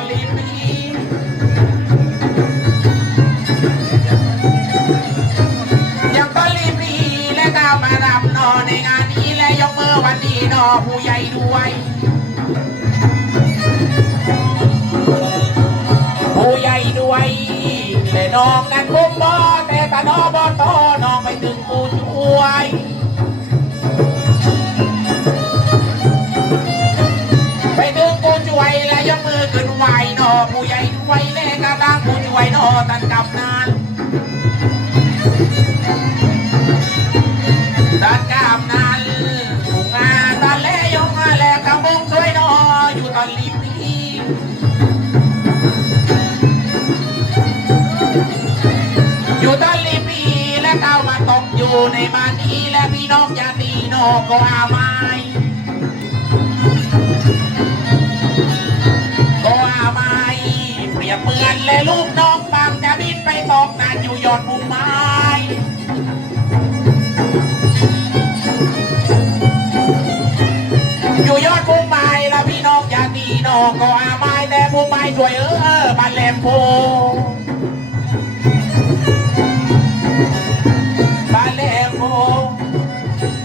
ต อผู้ใหญ่ด้วยผู้ใหญ่ด้วยแต่น้องนั้นกุมบ่แต่ตาน้อบอโตน้องไปถึงผู้ช่วยไปถึงผู้ช่วยและยกมือขึ้นไหวนอผู้ใหญ่ด้วยและกระตั้งผู้ช่วยนอตันกำนาน อยู่ตอนริมนี้อยู่ตอนริมนี้และเก้ามาตกอยู่ในบ้านนี้และพี่น้องญาติโนก็อาไม้ก็อาไม้เปรียบเหมือนและลูกน้องบางจะบินไปตกนานอยู่ยอดมุมไม้ ติโนก็อาไม้แต่มุมไม้ช่วยเออบ้านแหลมโพบ้านเลโม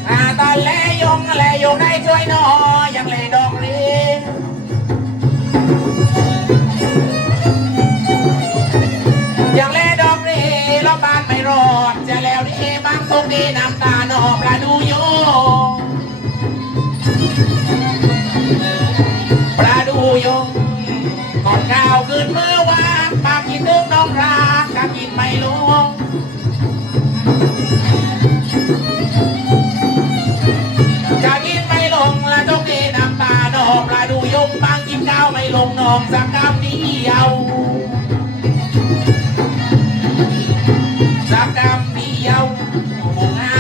อาตาแลยงแลยงได้ช่วยหนอยังเลดอกเรยังเลดอกเรแล้วบ้านไม่รอดจะแล้วนี่บางตรงนี้น้ำตาหนอปลาดูโยืนเมื่อวานปากกินนึกน้องรักกากินไม่ลงกากินไม่ลงและจงดีนำปลาดอกปลาดูยกบางกินก้าวไม่ลงนองสักคำนี้เอาสักคำนี้เอาหา